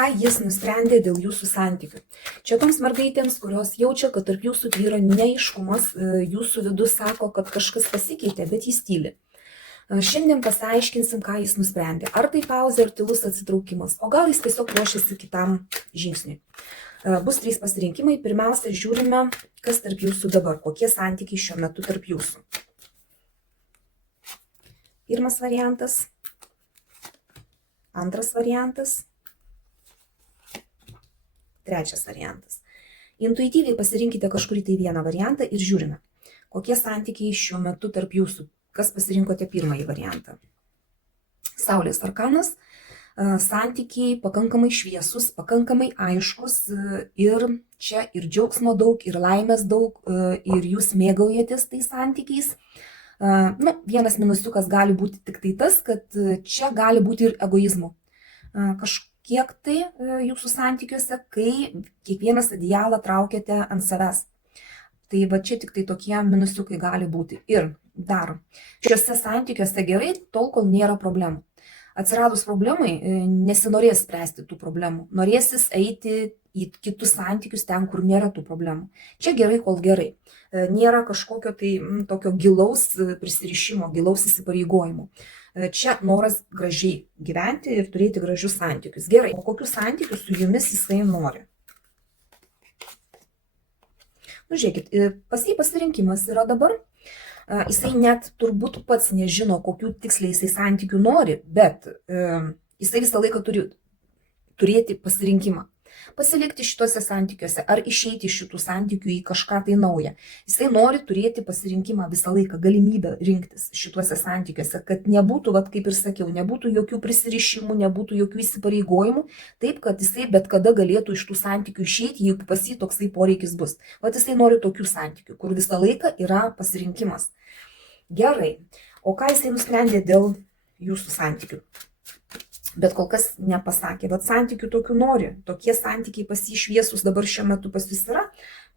ką jis nusprendė dėl jūsų santykių. Čia toms mergaitėms, kurios jaučia, kad tarp jūsų tvyro neaiškumas, jūsų vidus sako, kad kažkas pasikeitė, bet jis tyli. Šiandien pasiaiškinsim, ką jis nusprendė. Ar tai pauzė, ar tylus atsitraukimas, o gal jis tiesiog ruošiasi kitam žingsniui. Bus 3 pasirinkimai. Pirmiausia, žiūrime, kas tarp jūsų dabar, kokie santykiai šiuo metu tarp jūsų. Pirmas variantas. Antras variantas. Trečias variantas. Intuityviai pasirinkite kažkurį tai vieną variantą ir žiūrime, kokie santykiai šiuo metu tarp jūsų. Kas pasirinkote pirmąjį variantą? Saulės arkanas. Santykiai pakankamai šviesus, pakankamai aiškus ir čia ir džiaugsmo daug, ir laimės daug, ir jūs mėgaujatės tais santykiais. Vienas minusiukas gali būti tik tai tas, kad čia gali būti ir egoizmo. Kažkiek tai jūsų santykiuose, kai kiekvienas adijalą traukiate ant savęs. Tai va čia tik tai tokie minusiukai gali būti. Ir dar, šiuose santykiuose gerai, tol kol nėra problemų. Atsiradus problemai, nesinorės spręsti tų problemų. Norėsis eiti į kitus santykius ten, kur nėra tų problemų. Čia gerai, kol gerai. Nėra kažkokio tai tokio gilaus prisirišimo, gilaus įsipareigojimo. Čia noras gražiai gyventi ir turėti gražius santykius. Gerai, o kokius santykius su jumis jisai nori? Žiūrėkit, pas jį pasirinkimas yra dabar. Jisai net turbūt pats nežino, kokių tiksliai jisai santykių nori, bet jisai visą laiką turi turėti pasirinkimą. Pasilikti šituose santykiuose ar išeiti iš šitų santykių į kažką tai naują. Jisai nori turėti pasirinkimą visą laiką, galimybę rinktis šituose santykiuose, kad nebūtų, kaip ir sakiau, nebūtų jokių prisirišimų, nebūtų jokių įsipareigojimų, taip, kad jisai bet kada galėtų iš tų santykių išeiti, jeigu pas jį toksai poreikis bus. Jisai nori tokių santykių, kur visą laiką yra pasirinkimas. Gerai, o ką jisai nusprendė dėl jūsų santykių? Bet kol kas nepasakė, bet santykių tokių nori, tokie santykiai pas jį šviesus dabar šiuo metu pas jis yra,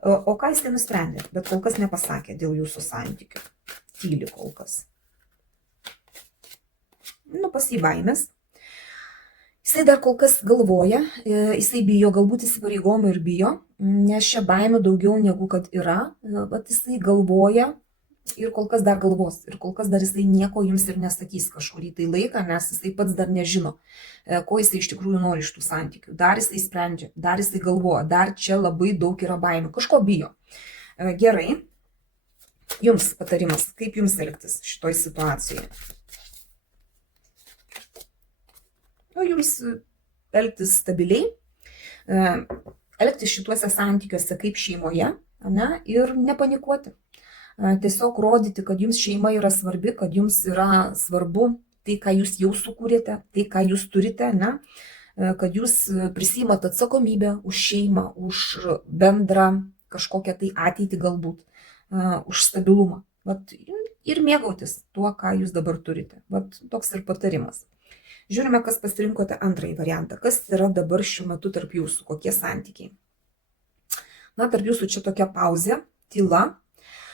o ką jisai nusprendė, bet kol kas nepasakė dėl jūsų santykių. Tyli kol kas. Pas jį baimės. Jisai dar kol kas galvoja, jisai bijo, galbūt įsipareigojimų ir bijo, nes čia baimių daugiau negu kad yra, bet jisai galvoja. Ir kol kas dar galvos, ir kol kas dar jisai nieko jums ir nesakys kažkurį tai laiką, nes jisai pats dar nežino, ko jisai iš tikrųjų nori iš tų santykių. Dar jisai sprendžia, dar jisai galvoja, dar čia labai daug yra baimių, kažko bijo. Gerai, jums patarimas, kaip jums elgtis šitoj situacijoje? Jums elgtis stabiliai, elgtis šituose santykiuose kaip šeimoje, ir nepanikuoti. Tiesiog rodyti, kad jums šeima yra svarbi, kad jums yra svarbu tai, ką jūs jau sukūrėte, tai, ką jūs turite, kad jūs prisiimat atsakomybę už šeimą, už bendrą kažkokią tai ateitį galbūt, už stabilumą. Ir mėgautis tuo, ką jūs dabar turite. Toks ir patarimas. Žiūrime, kas pasirinkote antrąjį variantą. Kas yra dabar šiuo metu tarp jūsų, kokie santykiai? Tarp jūsų čia tokia pauzė, tyla.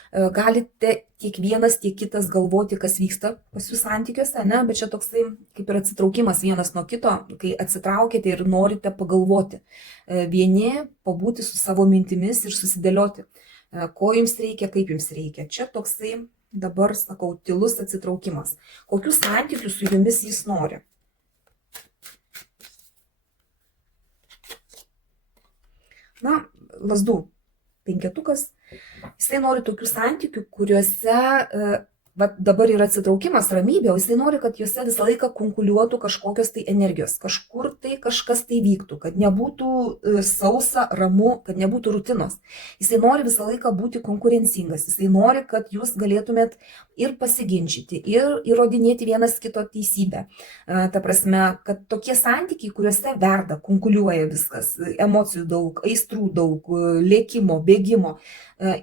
Galite tiek vienas, tiek kitas galvoti, kas vyksta pas jų santykiuose, bet čia toksai kaip ir atsitraukimas vienas nuo kito, kai atsitraukėte ir norite pagalvoti. Vieni pabūti su savo mintimis ir susidėlioti, ko jums reikia, kaip jums reikia. Čia toksai dabar, sakau, tylus atsitraukimas. Kokius santykius su jumis jis nori? Lazdų penketukas. Jisai nori tokių santykių, kuriuose dabar yra atsitraukimas, ramybė, o jisai nori, kad juose visą laiką kunkuliuotų kažkokios tai energijos, kažkur tai kažkas tai vyktų, kad nebūtų sausa, ramu, kad nebūtų rutinos. Jisai nori visą laiką būti konkurencingas, jisai nori, kad jūs galėtumėt ir pasiginčyti, ir įrodinėti vienas kito teisybę. Ta prasme, kad tokie santykiai, kuriuose verda, kunkuliuoja viskas, emocijų daug, aistrų daug, lėkimo, bėgimo,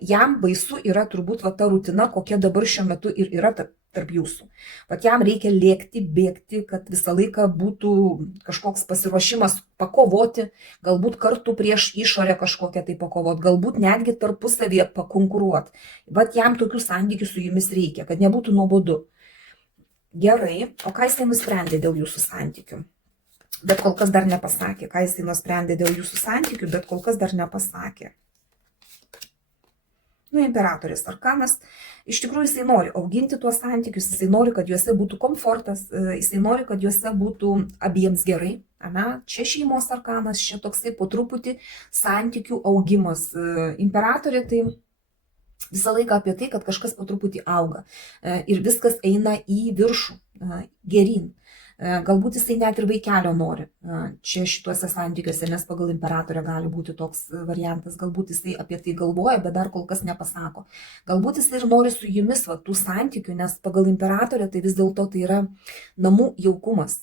jam baisu yra turbūt ta rutina, kokia dabar šiuo metu ir yra tarp jūsų. Jam reikia lėkti, bėgti, kad visą laiką būtų kažkoks pasiruošimas pakovoti, galbūt kartu prieš išorę kažkokią tai pakovoti, galbūt netgi tarpusavėje pakonkuruoti. Jam tokių santykių su jumis reikia, kad nebūtų nuobodu. Gerai, o ką jisai nusprendė dėl jūsų santykių? bet kol kas dar nepasakė, ką jisai nusprendė dėl jūsų santykių, bet kol kas dar nepasakė. Imperatorės arkanas, iš tikrųjų jisai nori auginti tuos santykius, jisai nori, kad juose būtų komfortas, jisai nori, kad juose būtų abiems gerai. Čia šeimos arkanas, čia toksai po truputį santykių augimas. Imperatorė tai visą laiką apie tai, kad kažkas po truputį auga ir viskas eina į viršų, geryn. Galbūt jisai net ir vaikelio nori čia šituose santykiuose, nes pagal imperatorę gali būti toks variantas. Galbūt jisai apie tai galvoja, bet dar kol kas nepasako. Galbūt jisai ir nori su jumis tų santykių, nes pagal imperatorę tai vis dėlto tai yra namų jaukumas,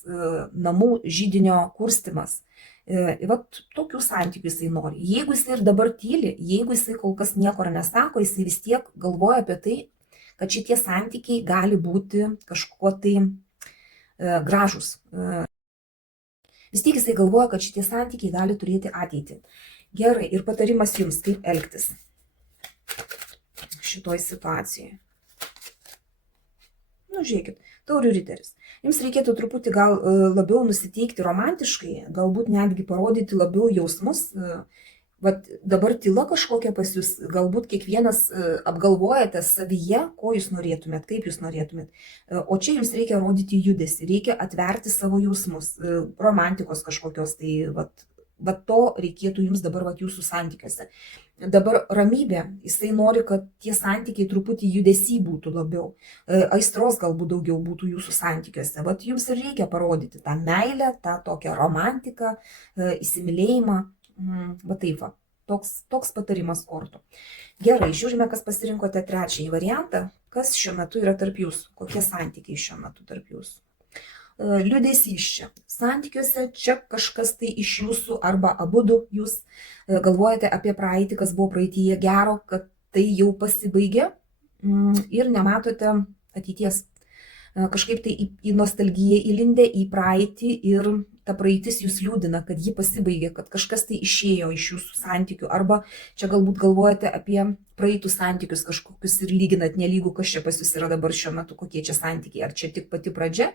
namų židinio kurstimas. Tokių santykių jisai nori. Jeigu jisai ir dabar tyli, jeigu jisai kol kas nieko nesako, jisai vis tiek galvoja apie tai, kad šitie santykiai gali būti kažkuo tai gražus. Vis tiek jisai galvoja, kad šitie santykiai gali turėti ateitį. Gerai, ir patarimas jums, kaip elgtis šitoj situacijoje. Žiūrėkit, taurių riteris. Jums reikėtų truputį gal labiau nusiteikti romantiškai, galbūt netgi parodyti labiau jausmus. Dabar tyla kažkokia pas jūs, galbūt kiekvienas apgalvojate savyje, ko jūs norėtumėt, kaip jūs norėtumėt. O čia jums reikia rodyti judesį, reikia atverti savo jausmus, romantikos kažkokios, tai to reikėtų jums dabar jūsų santykiuose. Dabar ramybė, jisai nori, kad tie santykiai truputį judesy būtų labiau, aistros galbūt daugiau būtų jūsų santykiuose. Jums ir reikia parodyti tą meilę, tą tokią romantiką, įsimylėjimą. Toks patarimas kortų. Gerai, žiūrime, kas pasirinkote trečiąjį variantą. Kas šiuo metu yra tarp jūsų? Kokie santykiai šiuo metu tarp jūsų? Liūdesys čia. Santykiuose čia kažkas tai iš jūsų arba abudu jūs galvojate apie praeitį, kas buvo praeityje gero, kad tai jau pasibaigė ir nematote ateities. Kažkaip tai į nostalgiją įlindę, į praeitį ir ta praeitis jūs liūdina, kad ji pasibaigė, kad kažkas tai išėjo iš jūsų santykių. Arba čia galbūt galvojate apie praeitų santykius kažkokius ir lyginat nelygų, kas čia pas jūs yra dabar šiuo metu, kokie čia santykiai. Ar čia tik pati pradžia,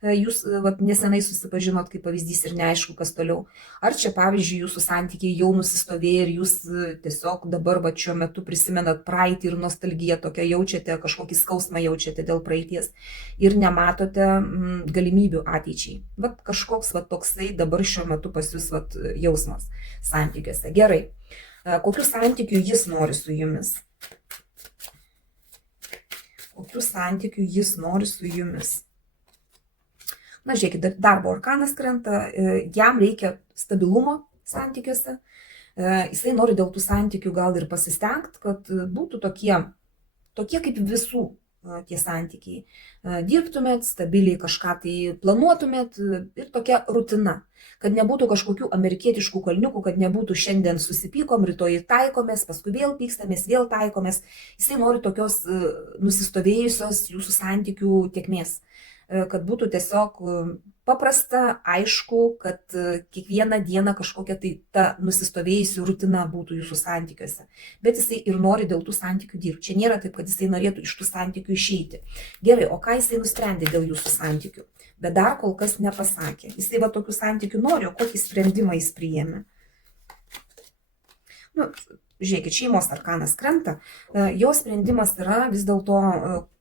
jūs nesenai susipažinot kaip pavyzdys ir neaišku, kas toliau. Ar čia, pavyzdžiui, jūsų santykiai jau nusistovėjo ir jūs tiesiog dabar šiuo metu prisimenat praeitį ir nostalgiją tokią jaučiate, kažkokį skausmą jaučiate dėl praeities ir nematote galimybių ateičiai. Kažkoks toksai dabar šiuo metu pas jūs jausmas santykiuose. Gerai. Kokių santykių jis nori su jumis? Kokių santykių jis nori su jumis? Žiūrėkit, darbo arkanas krenta, jam reikia stabilumo santykiuose. Jisai nori dėl tų santykių gal ir pasistengti, kad būtų tokie kaip visų tie santykiai. Dirbtumėt, stabiliai kažką tai planuotumėt ir tokia rutina. Kad nebūtų kažkokių amerikietiškų kalniukų, kad nebūtų šiandien susipykom, rytoj taikomės, paskui vėl pykstamės, vėl taikomės. Jisai nori tokios nusistovėjusios jūsų santykių tėkmės. Kad būtų tiesiog paprasta, aišku, kad kiekvieną dieną kažkokia tai ta nusistovėjusi rutina būtų jūsų santykiuose. Bet jisai ir nori dėl tų santykių dirbti. Čia nėra taip, kad jisai norėtų iš tų santykių išeiti. Gerai, o ką jisai nusprendė dėl jūsų santykių? Bet dar kol kas nepasakė. Jisai tokių santykių nori, o kokį sprendimą jis priėmė? Žiūrėkit, šeimos arkanas krenta. Jo sprendimas yra vis dėlto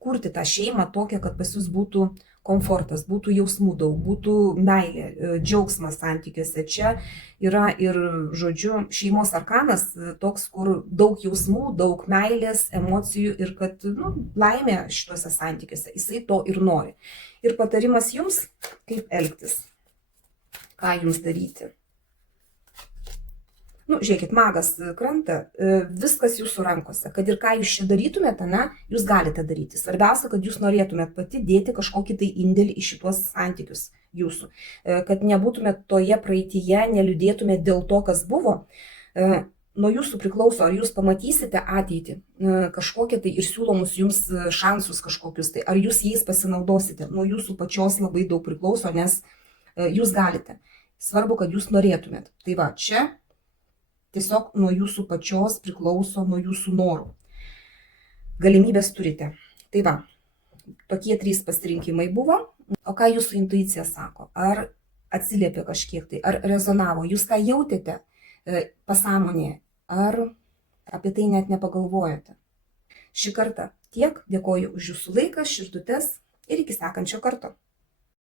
kurti tą šeimą tokią, kad pas jūs būtų komfortas, būtų jausmų daug, būtų meilė, džiaugsmas santykiuose. Čia yra ir, žodžiu, šeimos arkanas toks, kur daug jausmų, daug meilės, emocijų ir kad laimė šituose santykiuose. Jisai to ir nori. Ir patarimas jums, kaip elgtis, ką jums daryti. Žiūrėkit, magas krenta, viskas jūsų rankose, kad ir ką jūs čia darytumėte, jūs galite daryti. Svarbiausia, kad jūs norėtumėt pati dėti kažkokį tai indėlį į šitos santykius jūsų, kad nebūtumėt toje praeityje, neliūdėtumėt dėl to, kas buvo. Nuo jūsų priklauso, ar jūs pamatysite ateitį, kažkokią tai ir siūlomus jums šansus kažkokius, tai ar jūs jais pasinaudosite. Nuo jūsų pačios labai daug priklauso, nes jūs galite. Svarbu, kad jūs norėtumėt. Tai čia tiesiog nuo jūsų pačios priklauso, nuo jūsų norų. Galimybės turite. Tai tokie 3 pasirinkimai buvo. O ką jūsų intuicija sako? Ar atsiliepė kažkiek tai, ar rezonavo, jūs tą jautėte pasąmonėje, ar apie tai net nepagalvojote. Šį kartą tiek, dėkoju už jūsų laiką, širdutes ir iki sekančio karto.